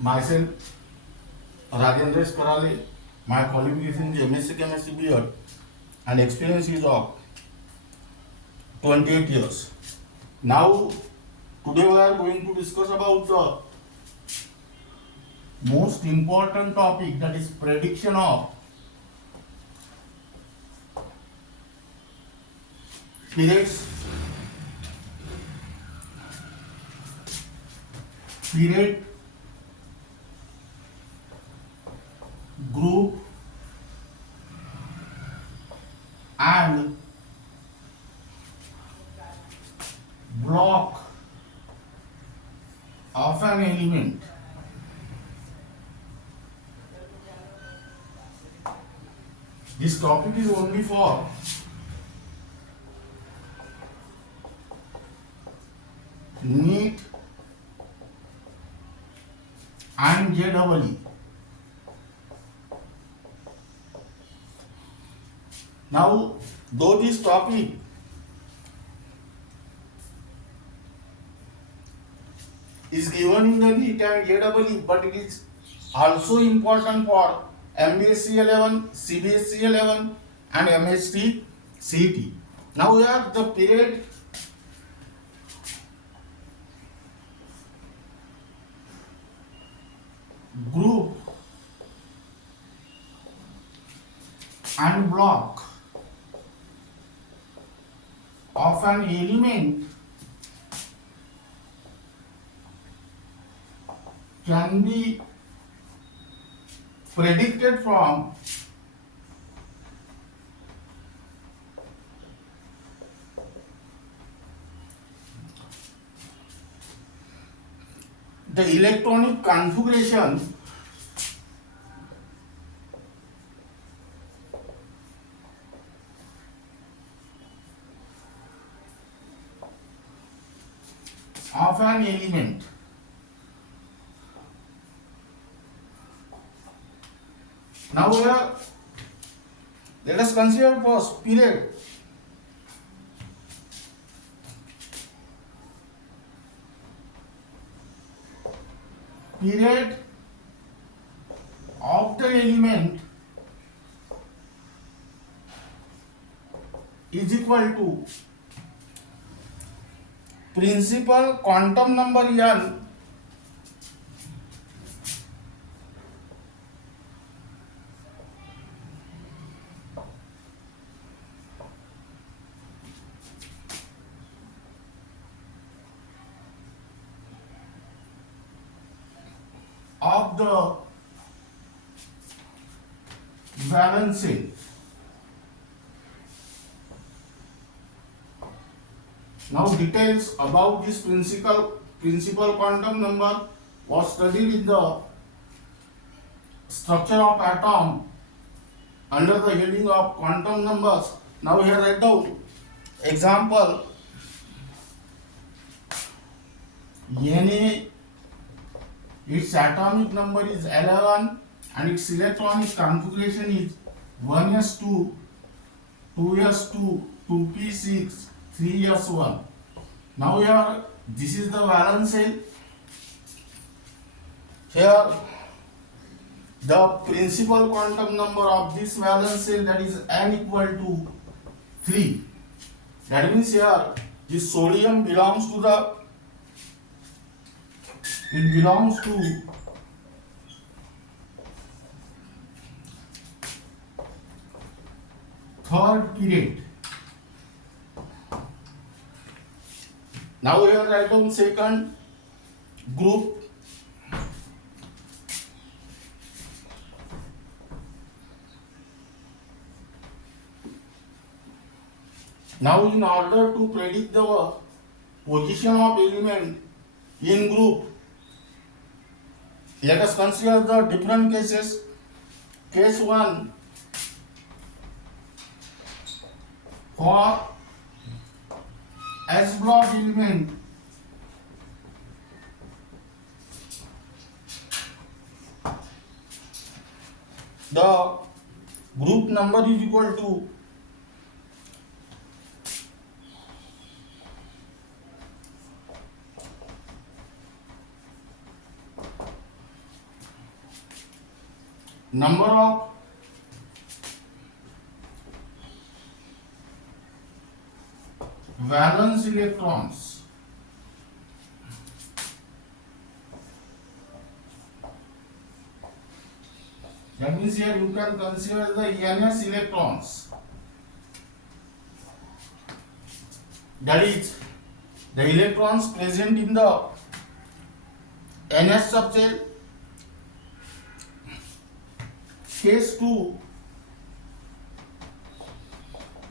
Myself, Rajendra Karale, my qualification is MSc Chemistry B.Ed and experience is of 28 years. Now, today we are going to discuss about the most important topic, that is prediction of periods, period, group and block of an element. This topic is only for NEET and JEE. Now, though this topic is given in the NEET and JEE, but it is also important for MBSE 11, CBSE 11 and MHT-CET. Now we have the period, group and block of an element can be predicted from the electronic configuration of an element. Now here, let us consider first period. Period of the element is equal to principal quantum number n of the valence shell. Now details about this principal quantum number was studied in the structure of atom under the heading of quantum numbers. Now here write down example. Na, its atomic number is 11 and its electronic configuration is 1s2, 2s2, 2p6, 3s1. Now here this is the valence shell. Here the principal quantum number of this valence shell, that is n equal to 3. That means here this sodium belongs to the third period. Now we are write down second group. Now in order to predict the position of element in group, let us consider the different cases. Case 1, for S block element, the group number is equal to number of valence electrons. That means here you can consider the ns electrons. That is the electrons present in the ns subshell. Case 2,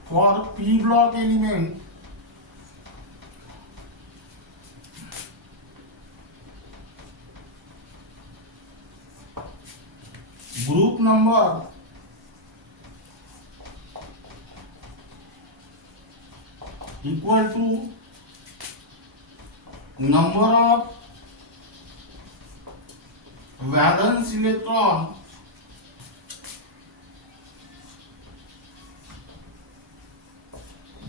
for p block element, group number equal to number of valence electron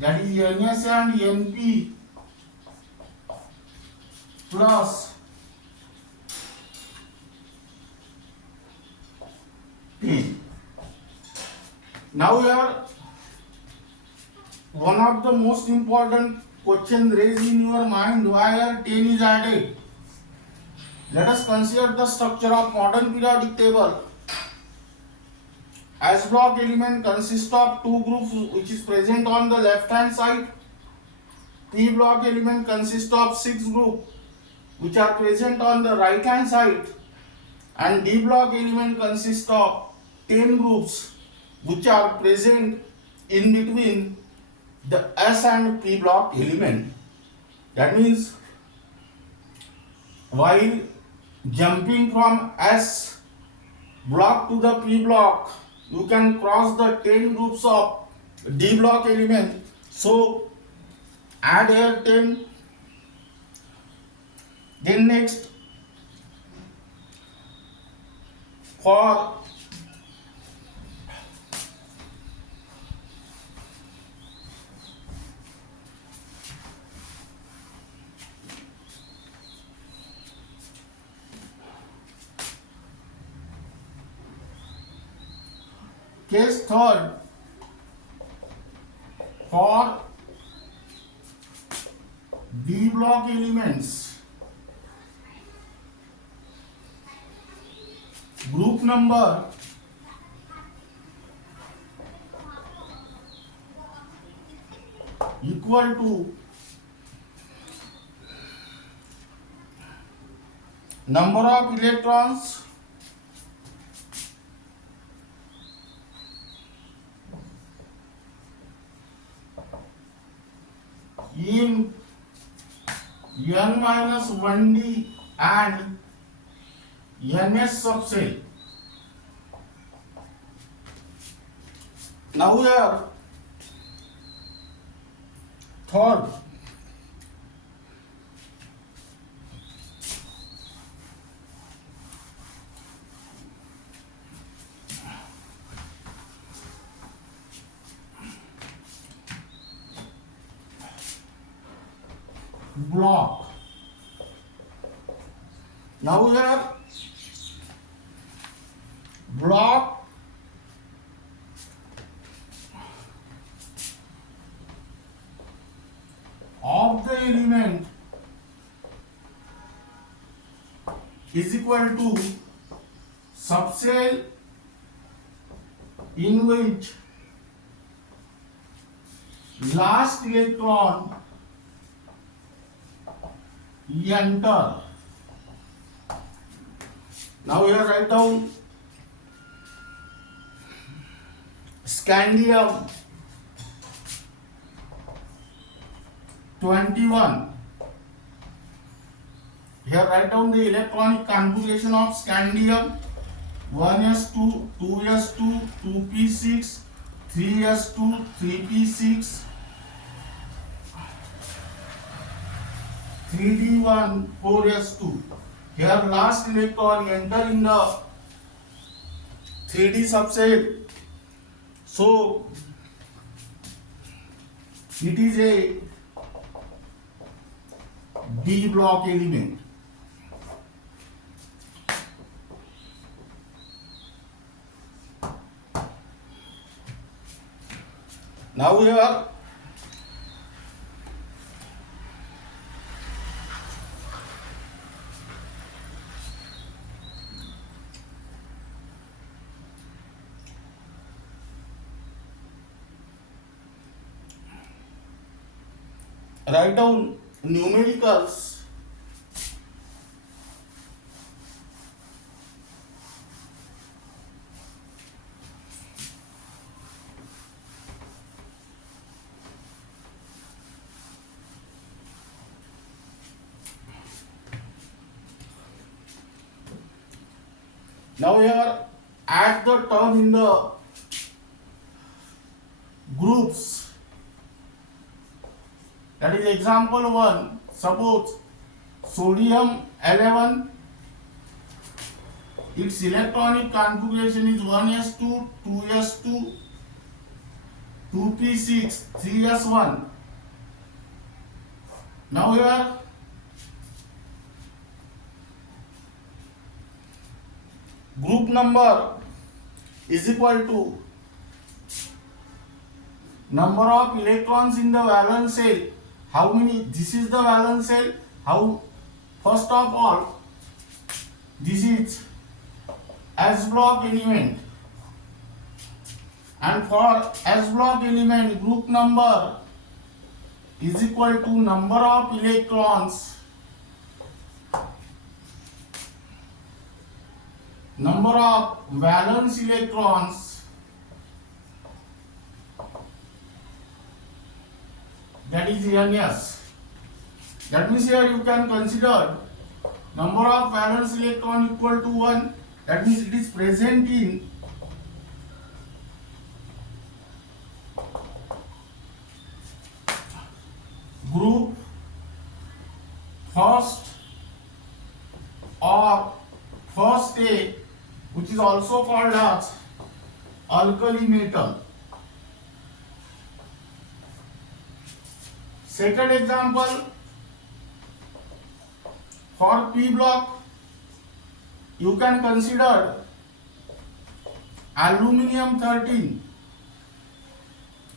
that is ns and np plus 10. Now here one of the most important question raised in your mind, why here 10 is added. Let us consider the structure of modern periodic table. S block element consists of two groups which is present on the left hand side. P block element consists of 6 groups which are present on the right hand side, and D block element consists of 10 groups which are present in between the S and P block element. That means while jumping from S block to the P block, you can cross the 10 groups of D block element. So add here 10. Then next, for case 3rd, for D block elements, group number equal to number of electrons in n-1d and ns subshell. Now here 3rd, block. Now we have block of the element is equal to subshell in which last electron enter. Now here write down scandium 21. Here write down the electronic configuration of scandium: 1s2, 2s2, 2p6, 3s2, 3p6, 3d1, 4s2. Here last electron enter in the 3d subset. So it is a D block element. Now here write down numericals. Now here add the term in the groups. That is example 1. Suppose sodium 11, its electronic configuration is 1s2, 2s2, 2p6, 3s1. Now here group number is equal to number of electrons in the valence shell. How many? This is the valence shell. How? First of all, this is S block element, and for S block element, group number is equal to number of electrons, number of valence electrons, that is Ns. That means here you can consider number of valence electron equal to 1. That means it is present in group first or first state, which is also called as alkali metal. Second example, for P block, you can consider aluminium 13.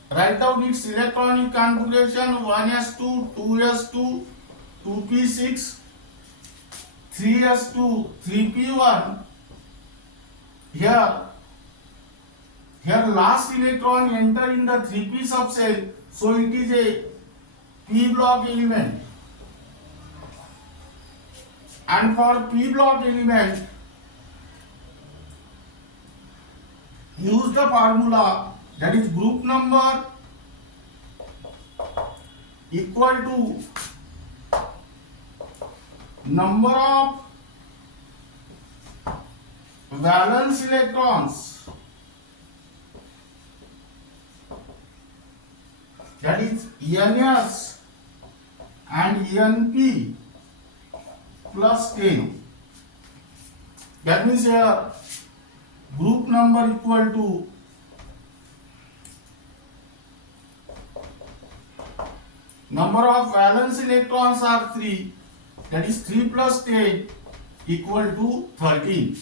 Write down its electronic configuration 1s2, 2s2, 2p6, 3s2, 3p1. Here last electron enter in the 3p subcell, so it is a P block element. And for P block element, use the formula, that is group number equal to number of valence electrons, that is Ns and Np plus 10. That means here group number equal to number of valence electrons are 3, that is 3 plus 10 equal to 13.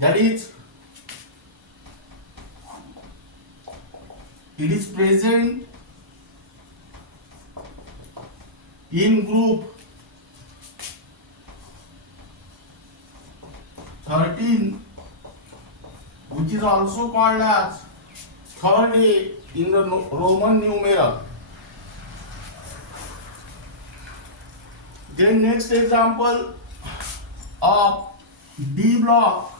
That is, it is present in group 13, which is also called as third A in the Roman numeral. Then next example of D block.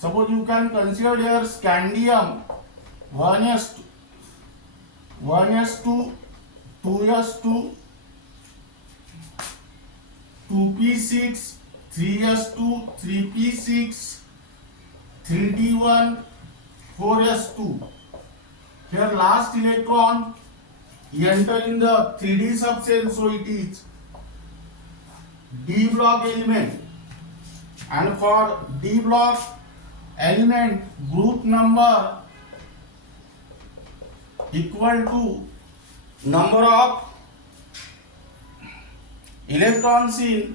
Suppose you can consider here scandium 1s2, 2s2, 2p6, 3s2, 3p6, 3d1, 4s2. Here last electron enter in the 3d subcell, so it is D block element. And for D block element, group number equal to number of electrons in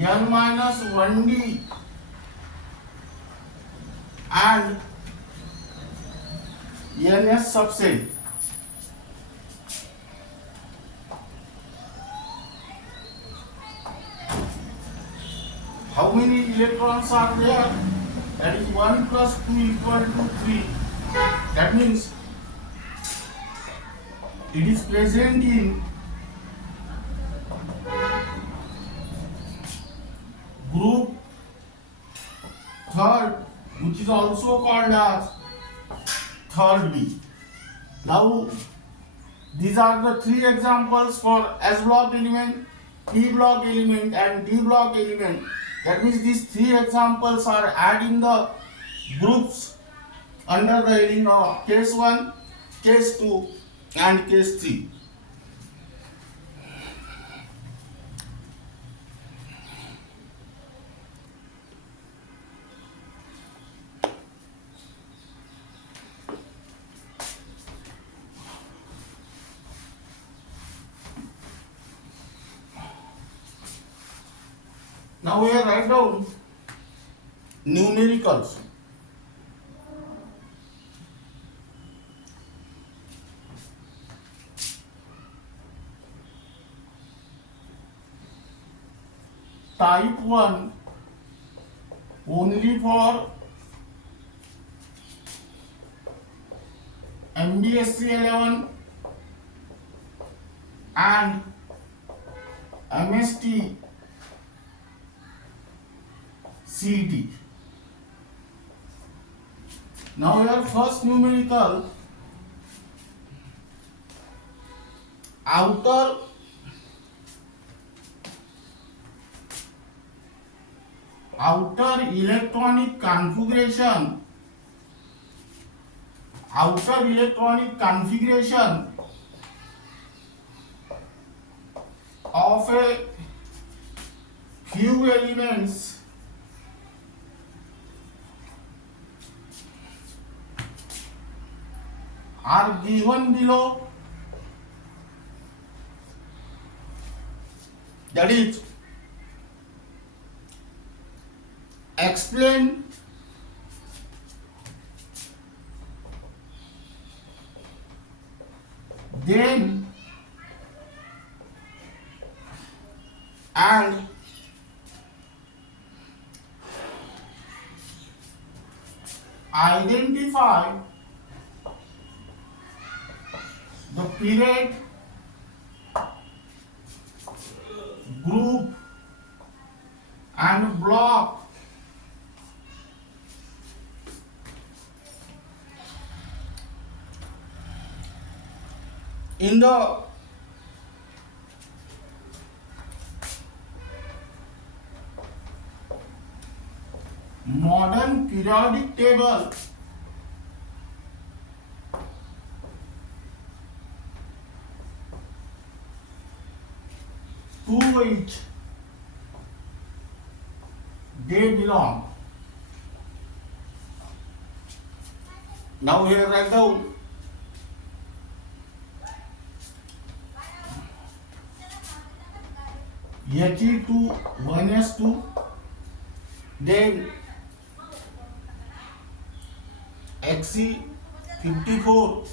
N minus 1d and NS subset. How many electrons are there? That is 1 plus 2 equal to 3. That means it is present in group third, which is also called as third B. Now these are the three examples for S block element, P block element and D block element. That means these three examples are adding the groups under the heading of case 1, case 2 and case 3. Now we write down numericals. Type 1 only for MBSE 11 and MST CET. Now your first numerical, outer electronic configuration of a few elements are given below. That is, explain then and identify the period, group and block in the modern periodic table to which they belong. Now here write down HE2 1s2, then XE54,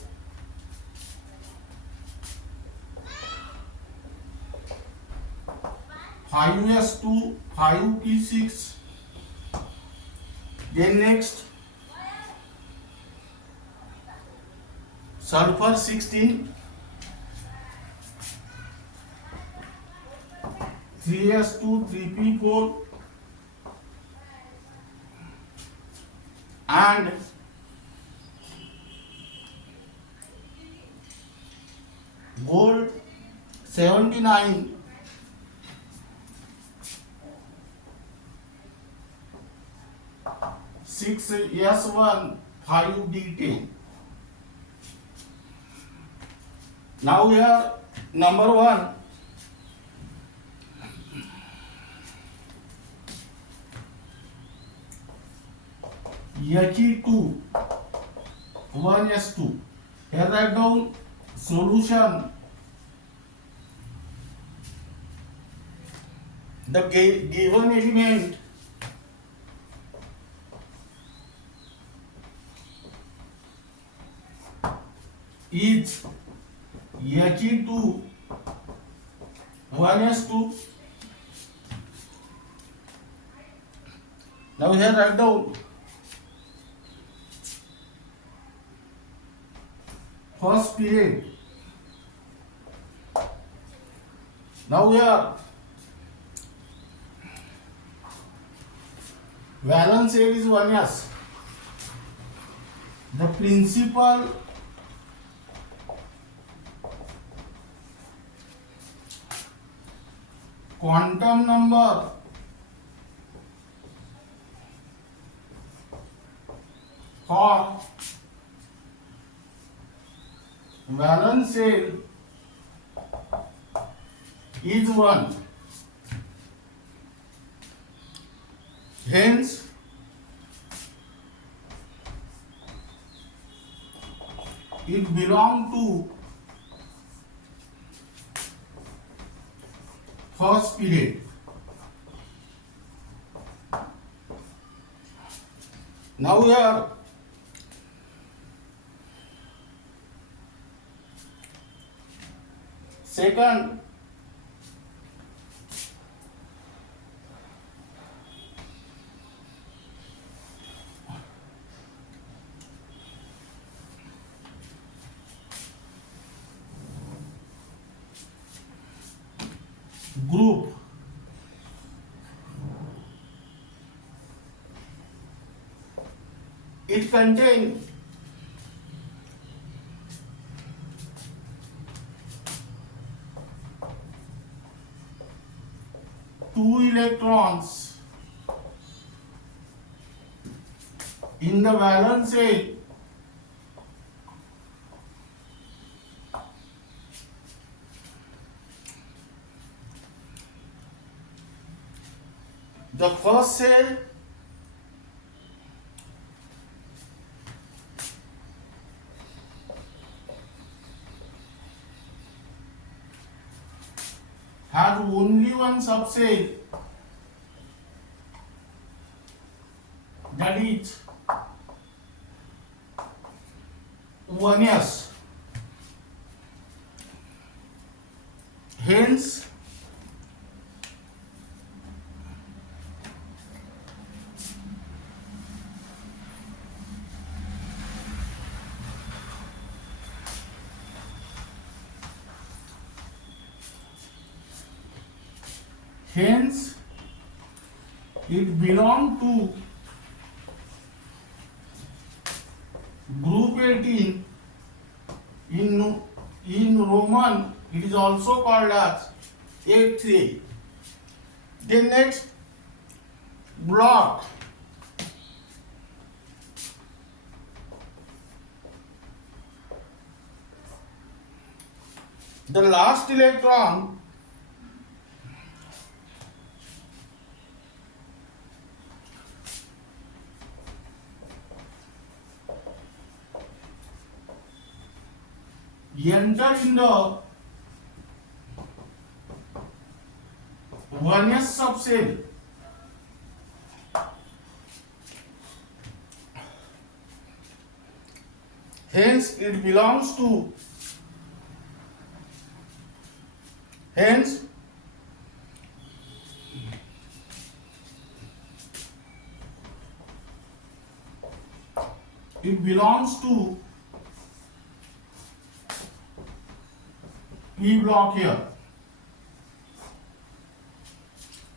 five S2 5P6, then next sulfur 16, 3s2 3p4 and gold 79, 6s1 5d10. Now here number 1, He2 1s2. Here write down solution. The given element is He2 1s2. Now here write down first period. Now here valence cell is 1s. The principal quantum number for valence cell is 1. Hence, it belongs to first period. Now here second group it contains two electrons in the valence shell. The first cell has only one subcell, that is 1s. Hence, it belongs to group 18. In Roman, it is also called as 8A. The next block the last electron enter in the 1s subcell. Hence, it belongs to P block here.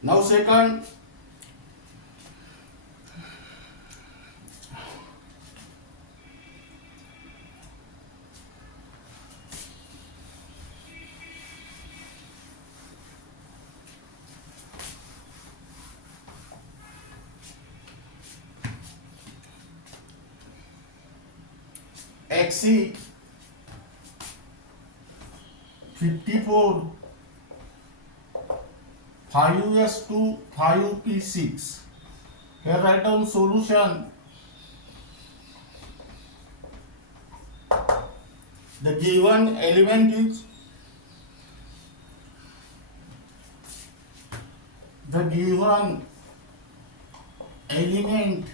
Now second XC 54 5s2 5p6. Here write down solution. The given element is the given element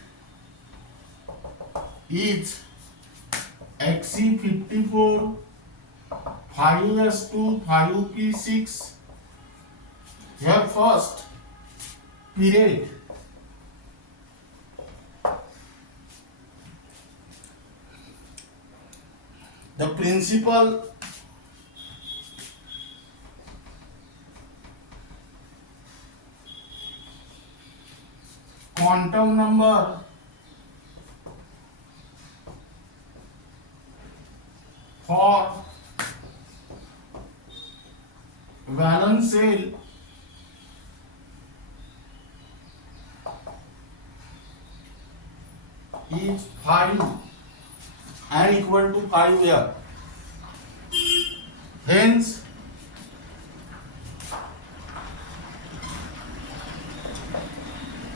is XC54 5S2 5P6. Here first period the principal quantum number for valence shell is 5 and equal to 5 here. Hence,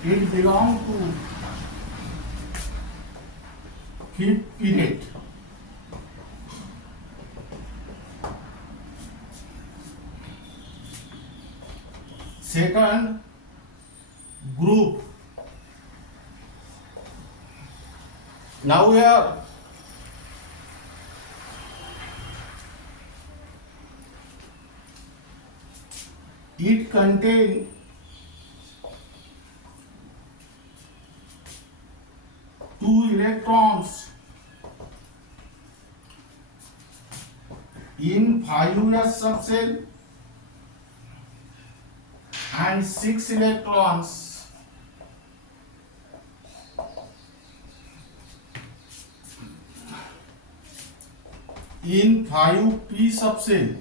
it belongs to fifth period. Second group. Now here it contains two electrons in 5s subshell and 6 electrons in 5p subshell.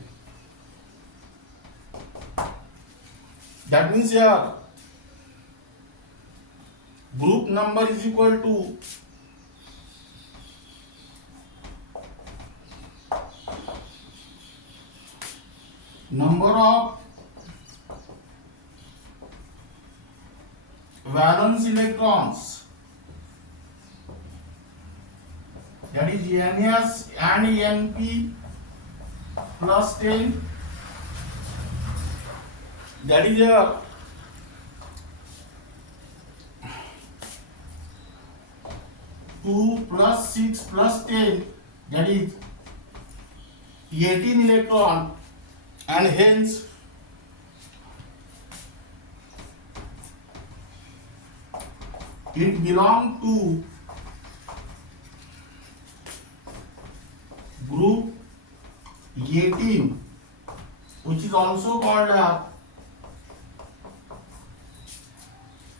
That means here group number is equal to number of valence electrons, that is Ns and Np plus 10, that is a 2 plus 6 plus 10, that is 18 electron, and hence it belongs to group 18, which is also called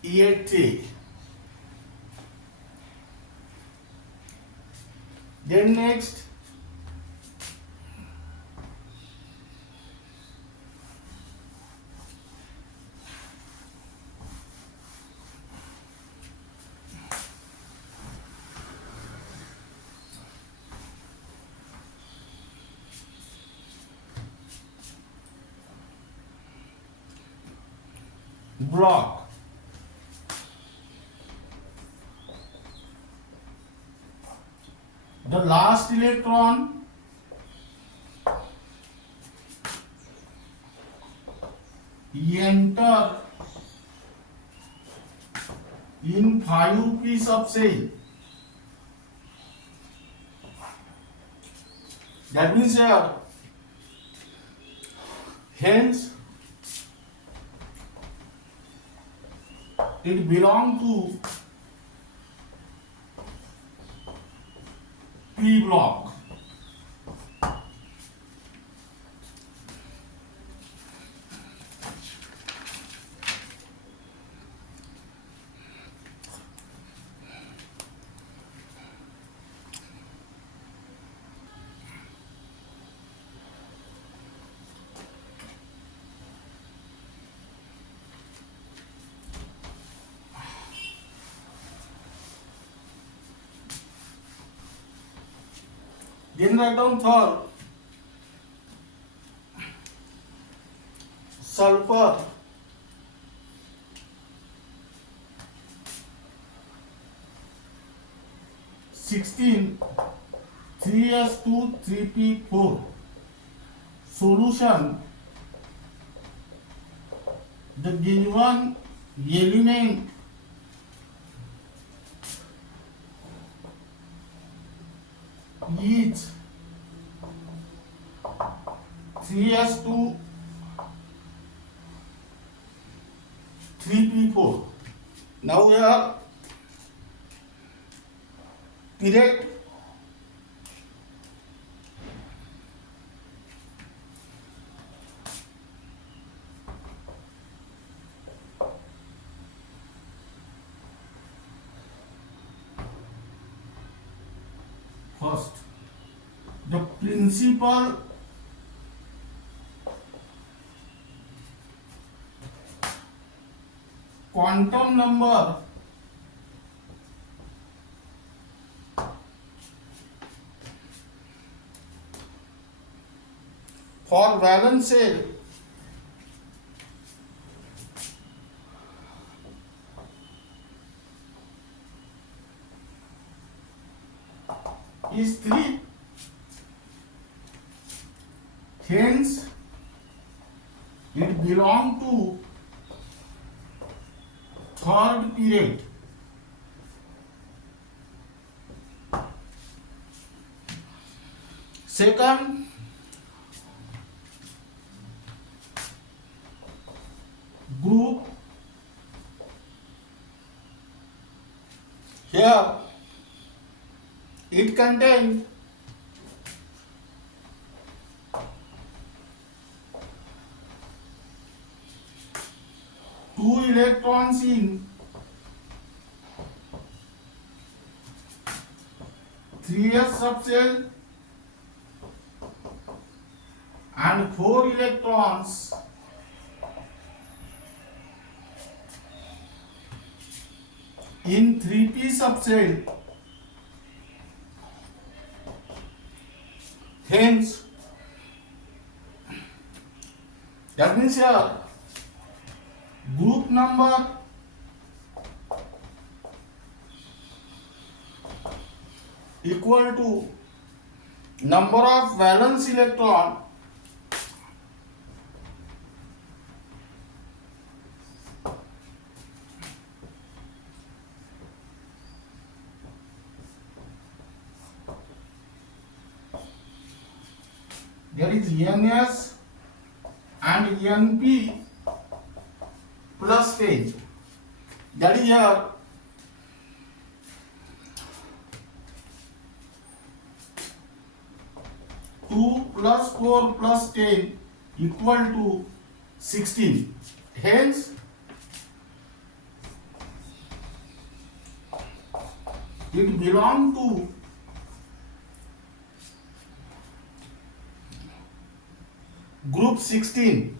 iitjee. Then next block. The last electron enter in 5p subshell. That means here, hence it belongs to P block. Then write down third, sulfur, (16) 3s2 3p4. Solution: the given element is 3s2 3p4. Now here period first, the principal quantum number for valence shell is 3. Hence, it belongs to third period. Second, group here it contains two electrons in 3s subshell and 4 electrons in 3p subshell. Hence, that means here group number equal to number of valence electron there is ns and np plus 10. That is here 2 plus 4 plus 10 equal to 16. Hence, it belongs to group 16.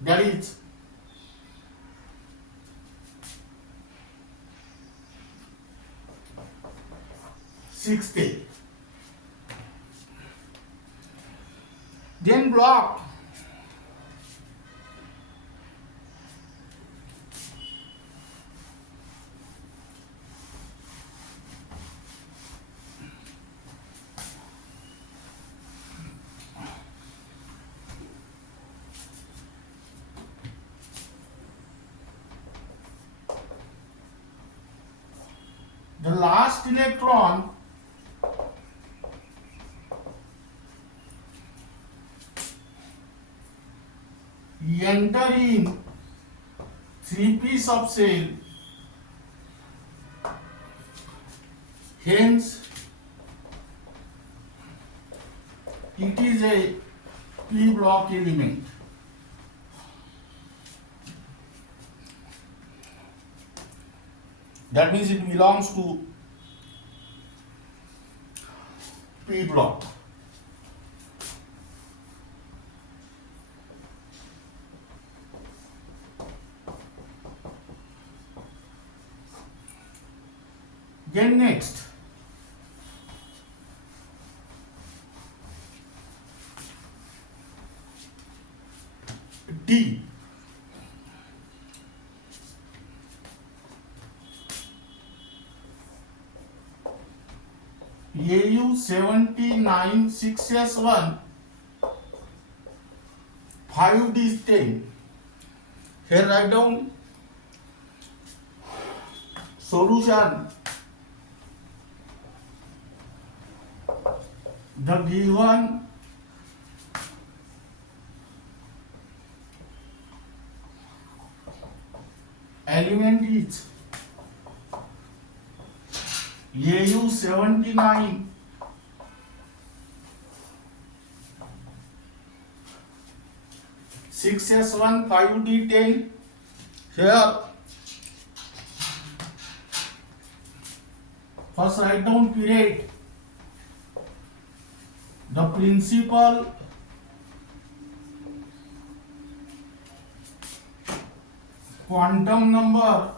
That is 60. Then block the last electron enter in 3p subshell. Hence, it is a p block element. That means it belongs to p block. Then next, D. AU 79 6S1 5D10. Here write down solution. The given element is AU 79 6S1 5D10. Here first write down period. The principal quantum number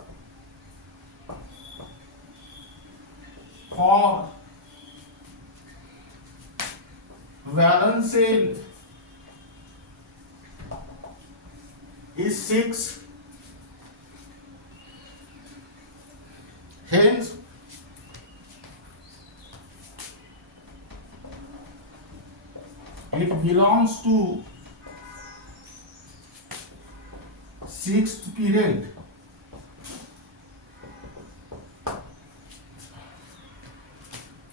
for valence shell is 6. Hence, it belongs to sixth period.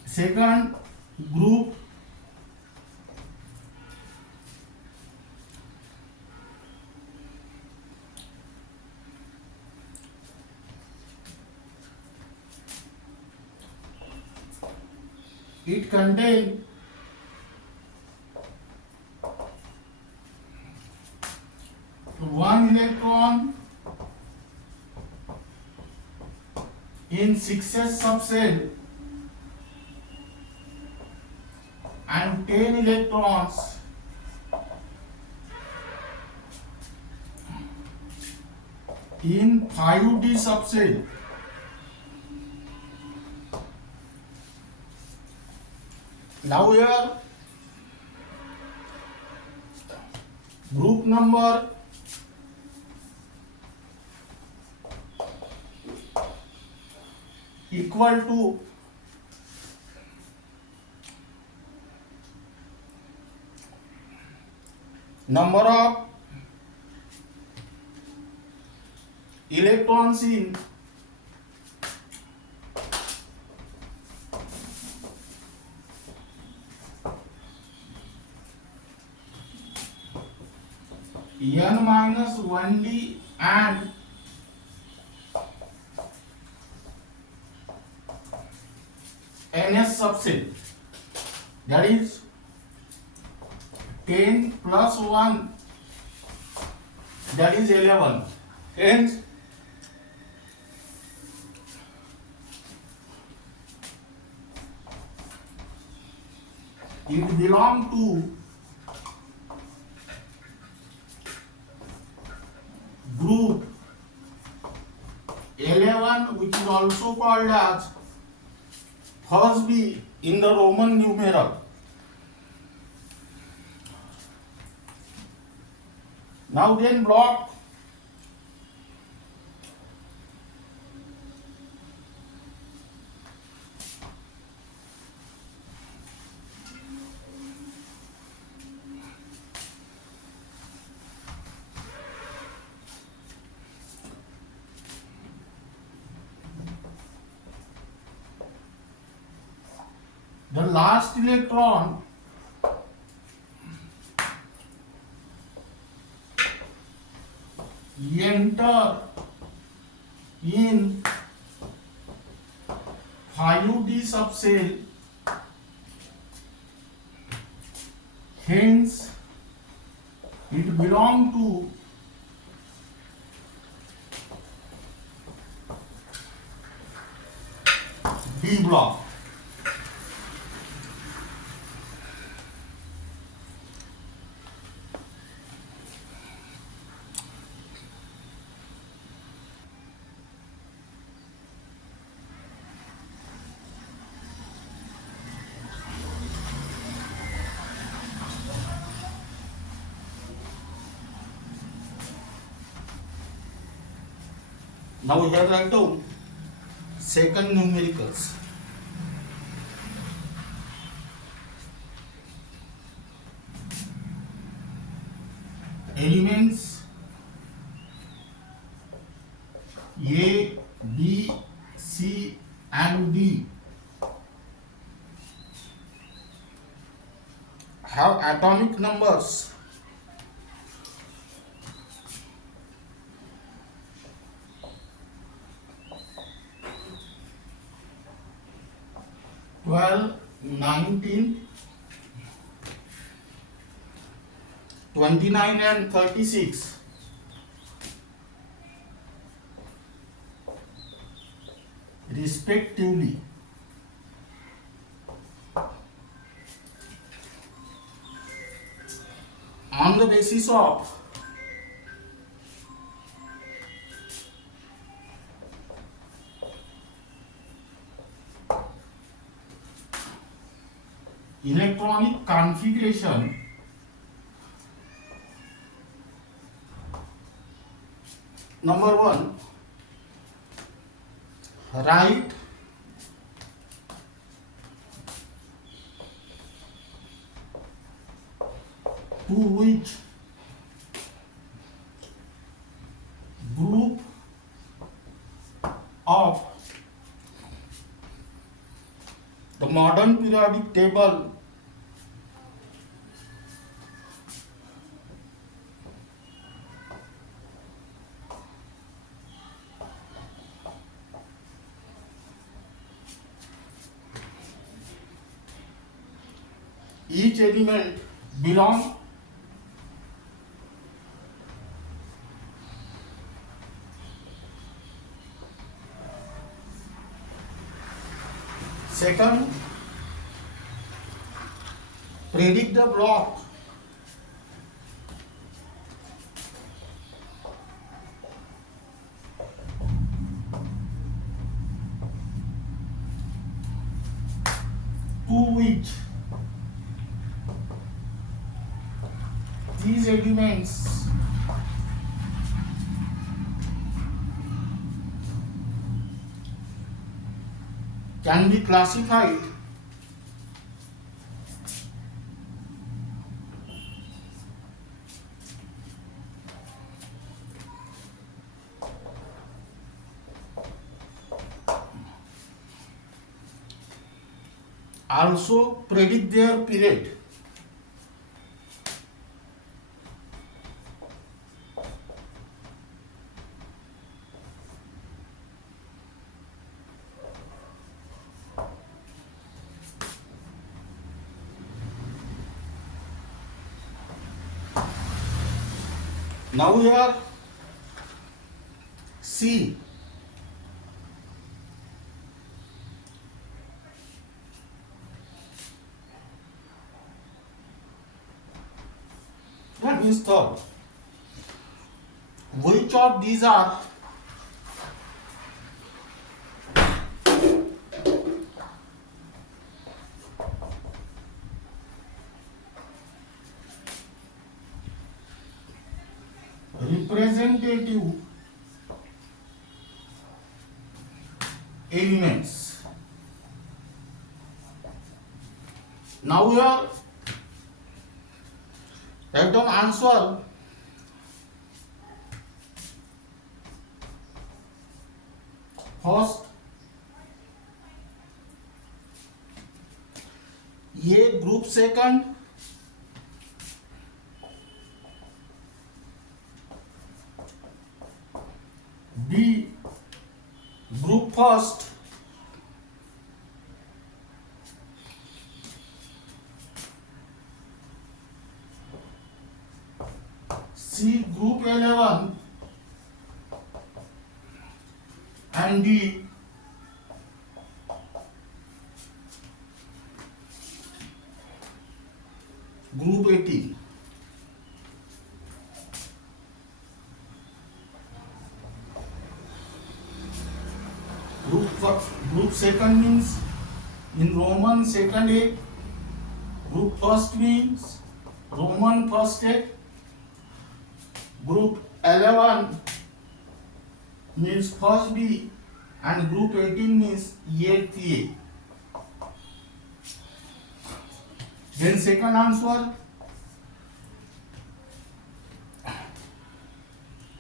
Second group it contains one electron in 6s subcell and 10 electrons in 5d subcell. Now here group number equal to number of electrons in n minus 1d and ns subset, that is 10 plus 1, that is 11. Hence it belongs to group 11, which is also called as first B in the Roman numeral. Now then block the last electron enter in 5d subcell, hence it belongs to D block. Now we have write down second numericals. elements A, B, C and D have atomic numbers 12, 19, 29 and 36. Respectively. On the basis of electronic configuration number 1, write to which group of the modern periodic table each element belong second, predict the block to which these elements can be classified also predict their period. Now here C, that means third. Which of these are representative elements? Now here write down answer. First, A group second, B group first, C group 11 and D group 18. Group second means in Roman second A, group first means Roman first A, group 11 means first B, and group 18 means eighth A. Then second answer,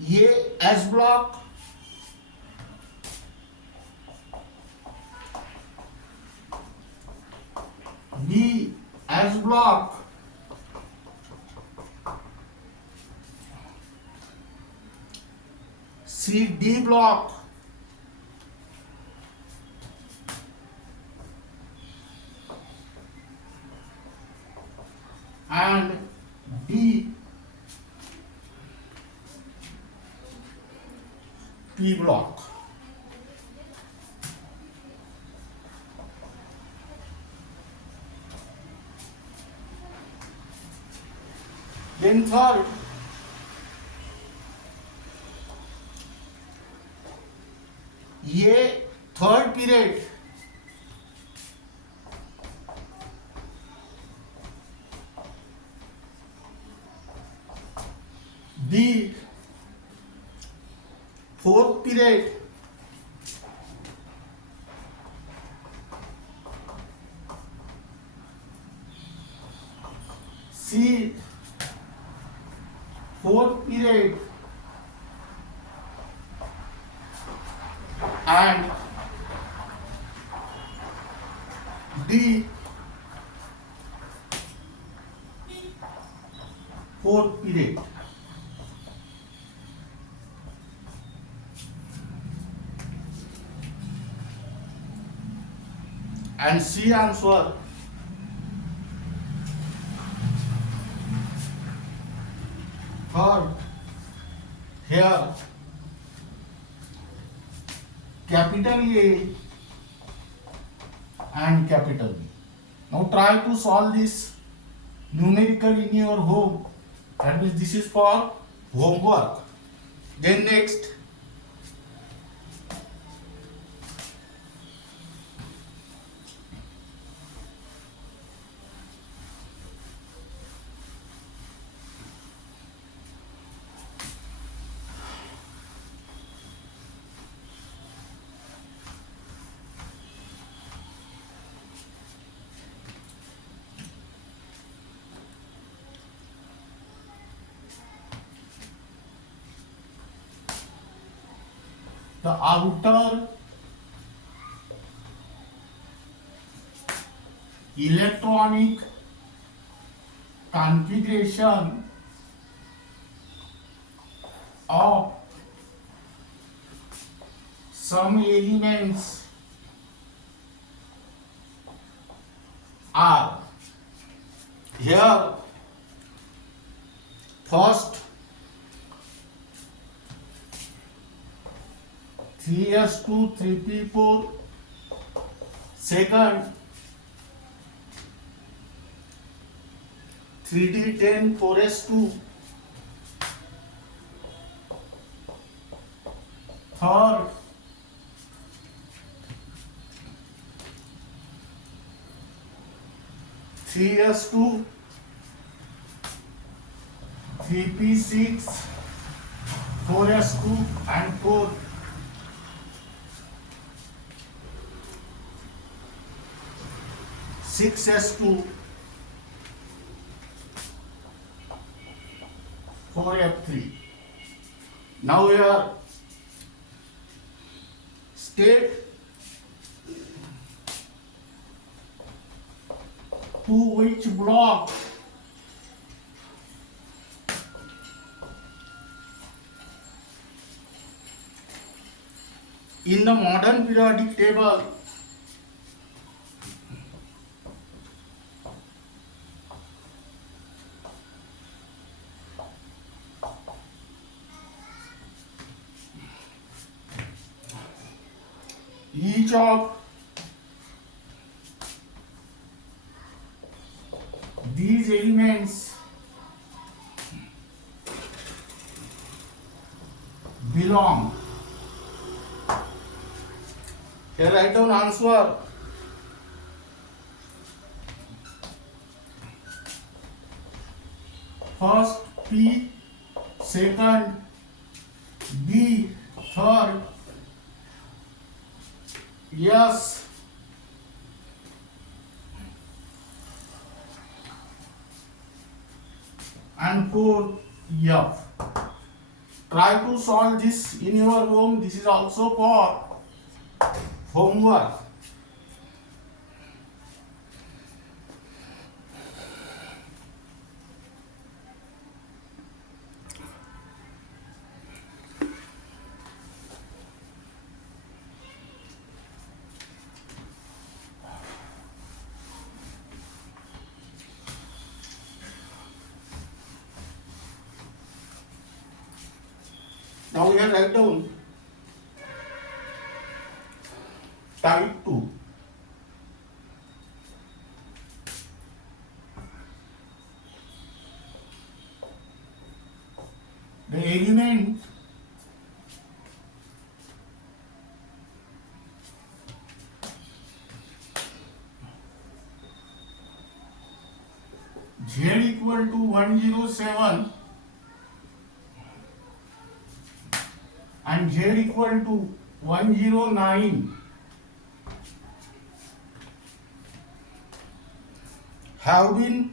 A S block, B S block, C D block, and D P block. Then third, A third period, B fourth period, C fourth period, and D fourth period. And C answer, third, here capital A and capital B. Now try to solve this numerical in your home. That means this is for homework. Then next, the outer electronic configuration of some elements are here. First, 3s2 3p4. Second, 3d10 4s2. Third, 3s2 3p6 4s2 and 4. 6s2 4f3. Now here state to which block in the modern periodic table each of these elements belong. Here write down answer. First P, second B, third yes, and fourth F. Try to solve this in your home. This is also for homework. Now we have write down type 2. The element Z equal to 107 and Z equal to 109 have been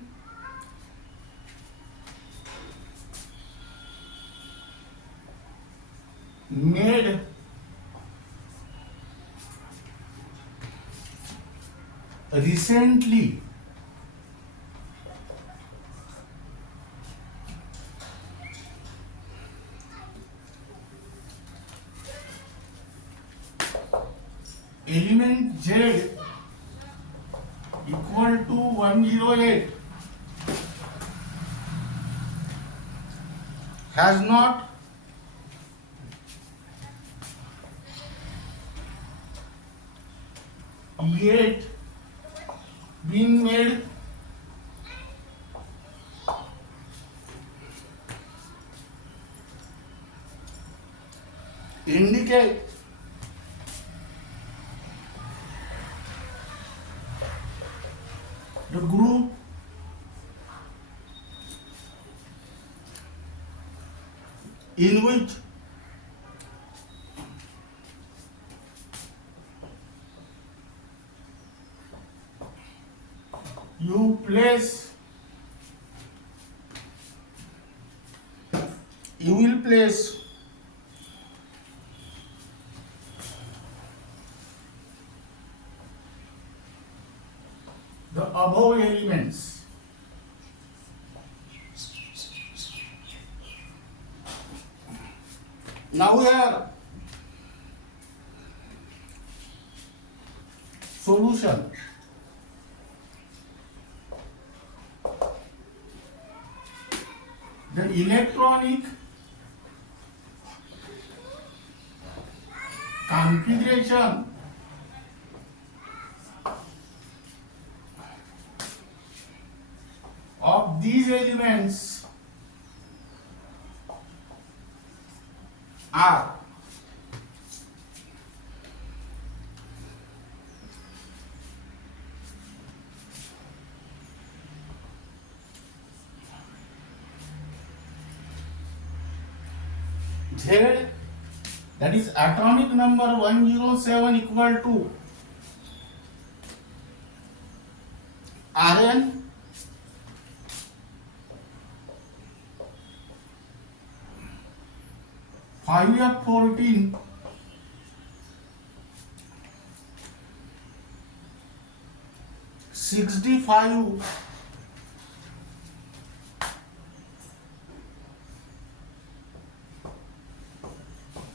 made recently element Z equal to 108 has not yet been made indicate the group in which you will place the above elements. Now here solution. The electronic configuration of these elements are Z, that is atomic number 107 equal to Rn five F 14 65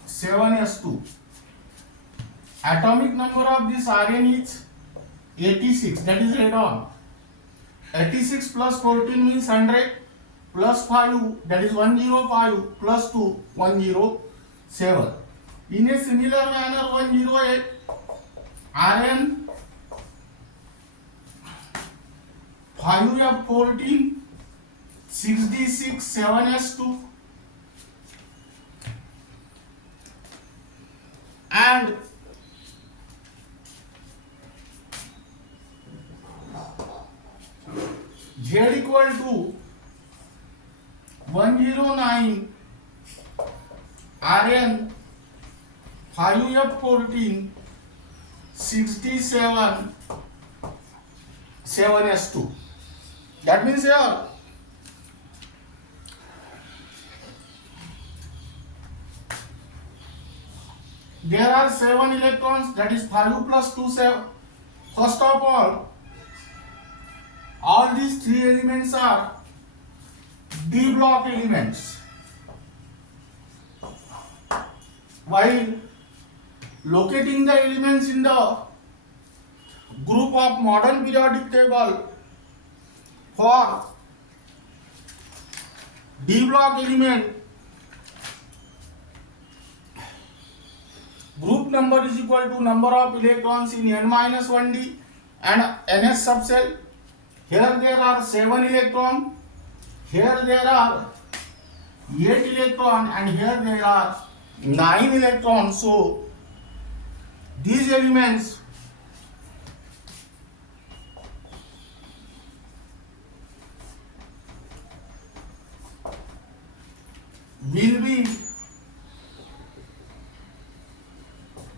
7s2. Atomic number of this Rn is 86, that is add on. 86 plus 14 means 100 plus 5, that is 105 plus 2 107. In a similar manner 108 Rn 5f14 66 7s2 and Z equal to 109 Rn 5f14 67 7s2. That means here there are 7 electrons, that is 5 plus 2, 7. First of all these 3 elements are D block elements. While locating the elements in the group of modern periodic table for D block element, group number is equal to number of electrons in n-1d and ns subcell. Here there are 7 electrons, here there are 8 electrons, and here there are 9 electrons. So these elements will be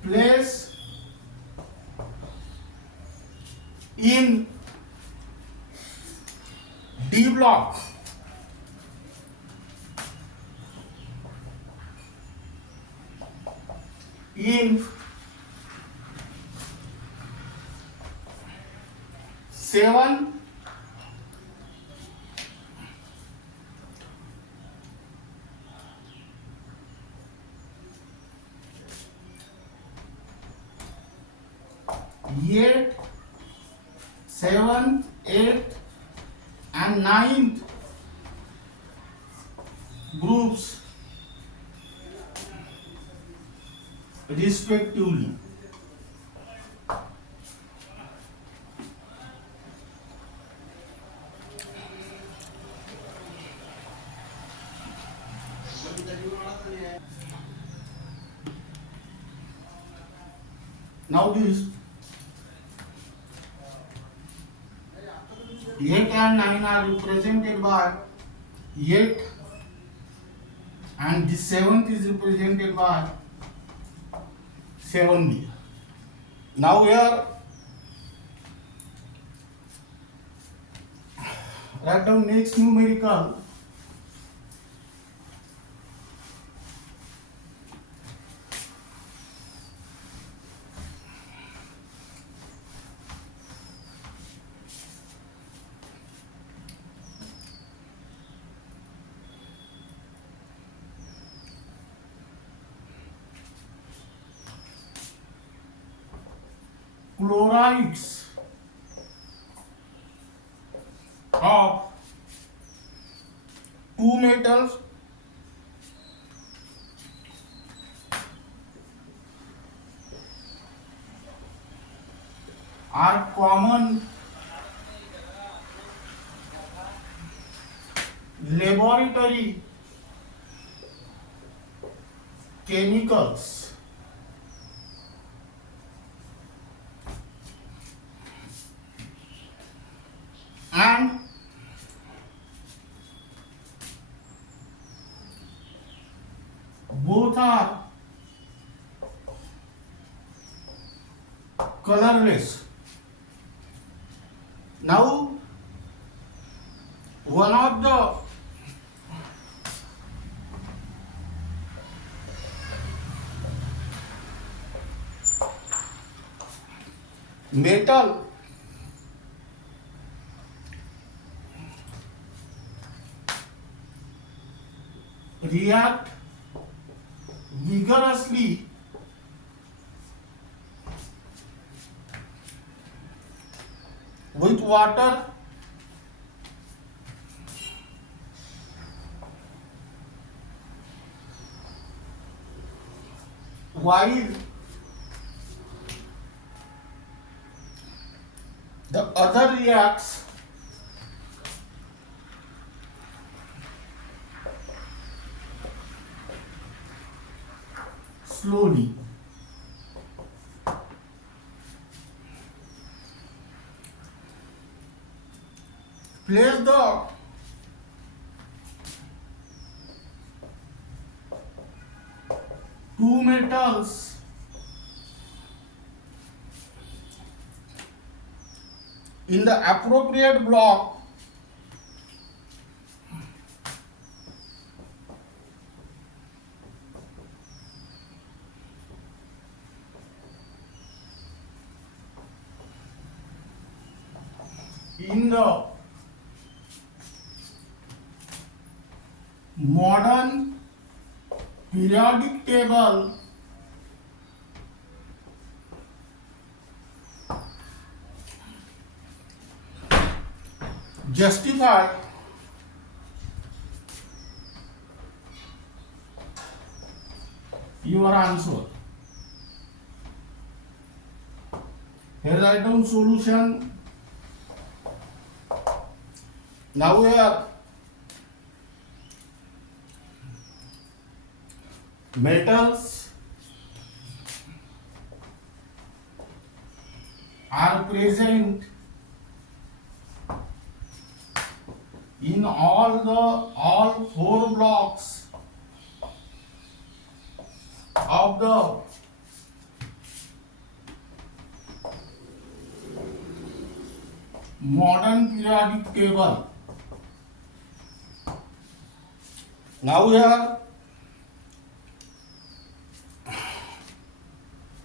placed in D block. In 7 8 7 8 and 9 groups respectively. Now this 8 and 9 are represented by 8 and the 7th is represented by 7b. Now here write down next numerical. Chlorides of 2 metals are common laboratory chemicals. And both are colorless. Now one of the metal react vigorously with water while the other reacts slowly. Place the two metals in the appropriate block in the modern periodic table justify your answer. Here write down solution. Now here metals are present in all four blocks of the modern periodic table. Now here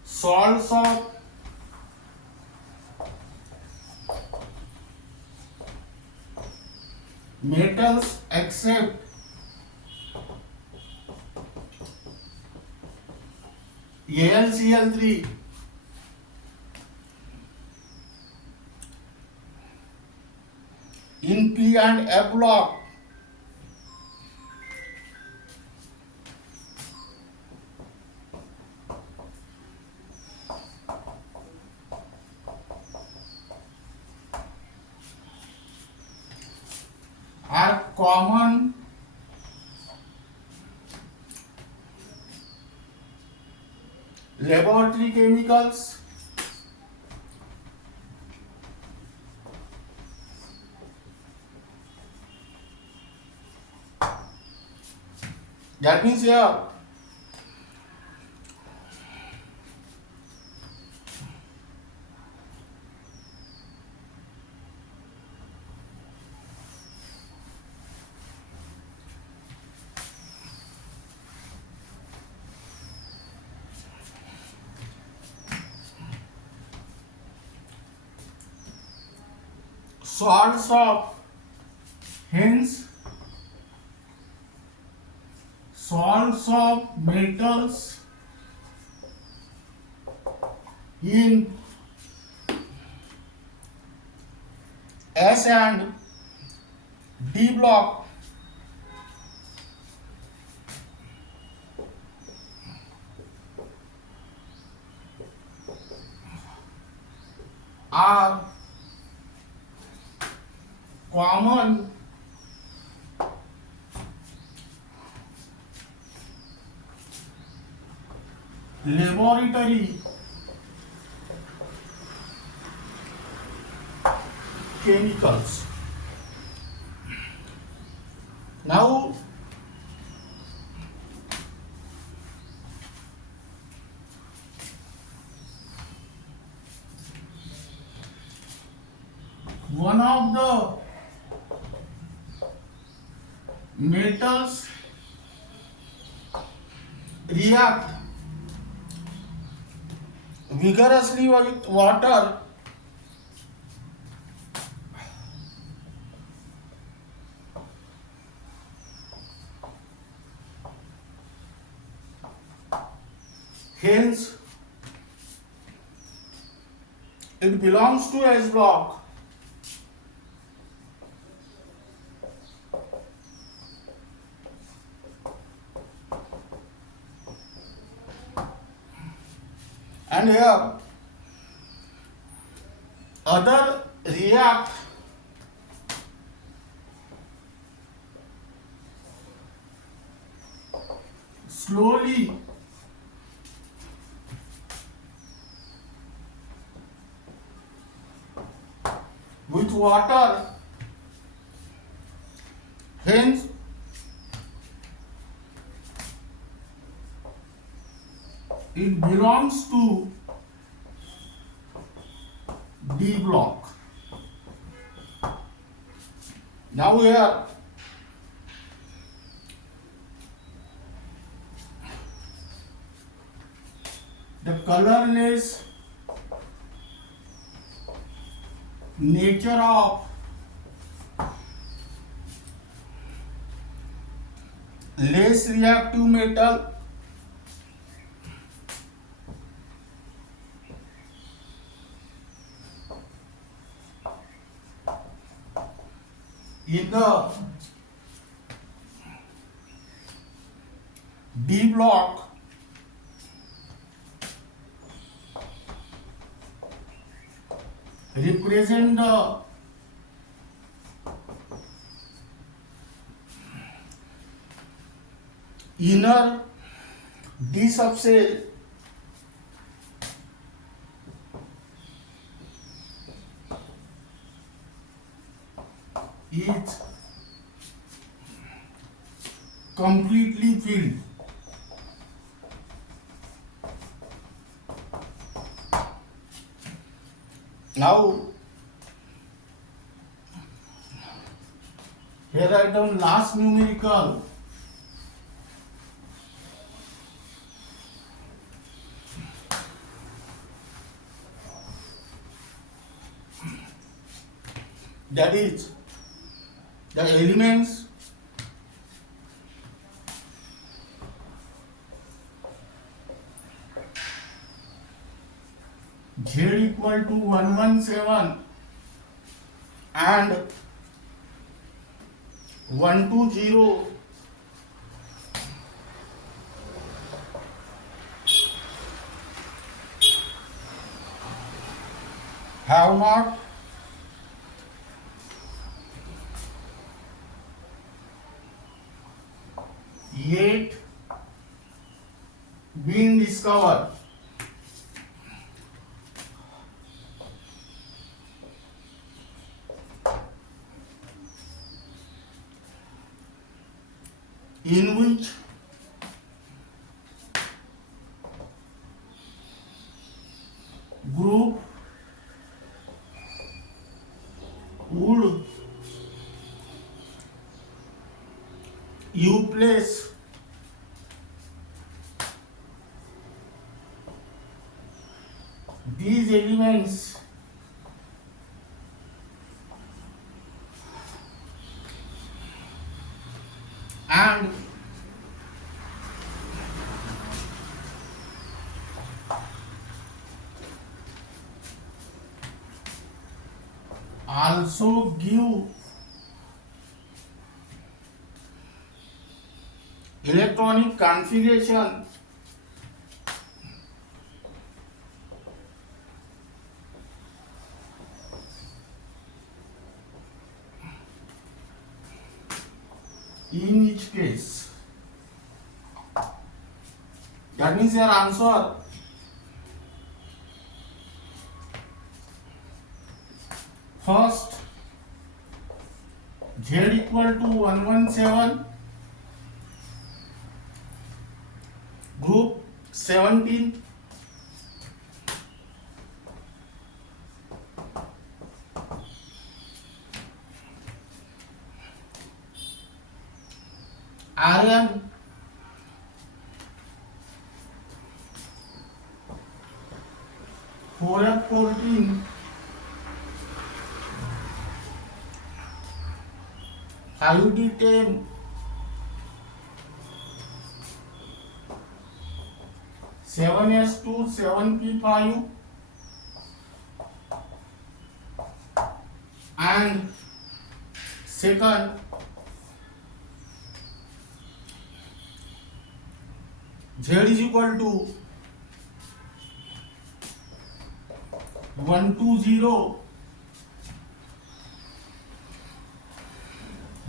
salts of metals except AlCl3 in P and F block are common laboratory chemicals. That means here salts of salts of metals in S and D block are common laboratory chemicals. Now one of the metals react vigorously with water hence it belongs to S block. And here other react slowly with water, hence it belongs to D block. Now here the colorless nature of less reactive metal in the D block represent the inner D subcell is completely filled. Now, here write down last numerical. That is, the elements Z equal to 117 and 120 have not yet been discovered. In which group would you place these elements and also give electronic configuration in each case. That means your answer first Z equal to 117 group 17 iron 4F14 5D10 7S2 7P5 and second Z is equal to 120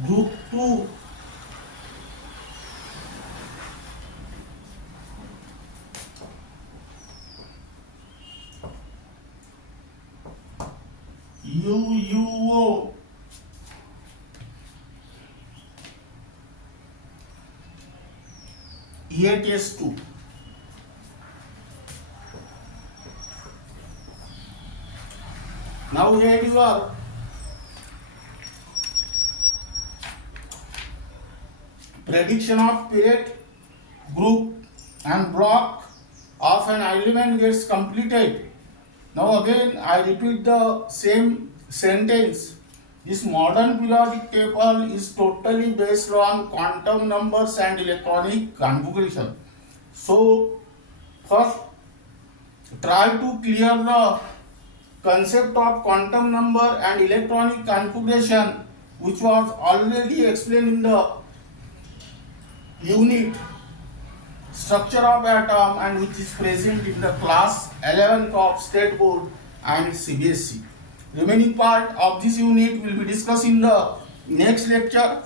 group 2 UUO EATS2. Now here you are. Prediction of period, group and block of an element gets completed. Now again I repeat the same sentence. This modern periodic table is totally based on quantum numbers and electronic configuration. So first try to clear the concept of quantum number and electronic configuration, which was already explained in the unit structure of atom and which is present in the class 11 of state board and CBSE. Remaining part of this unit will be discussed in the next lecture.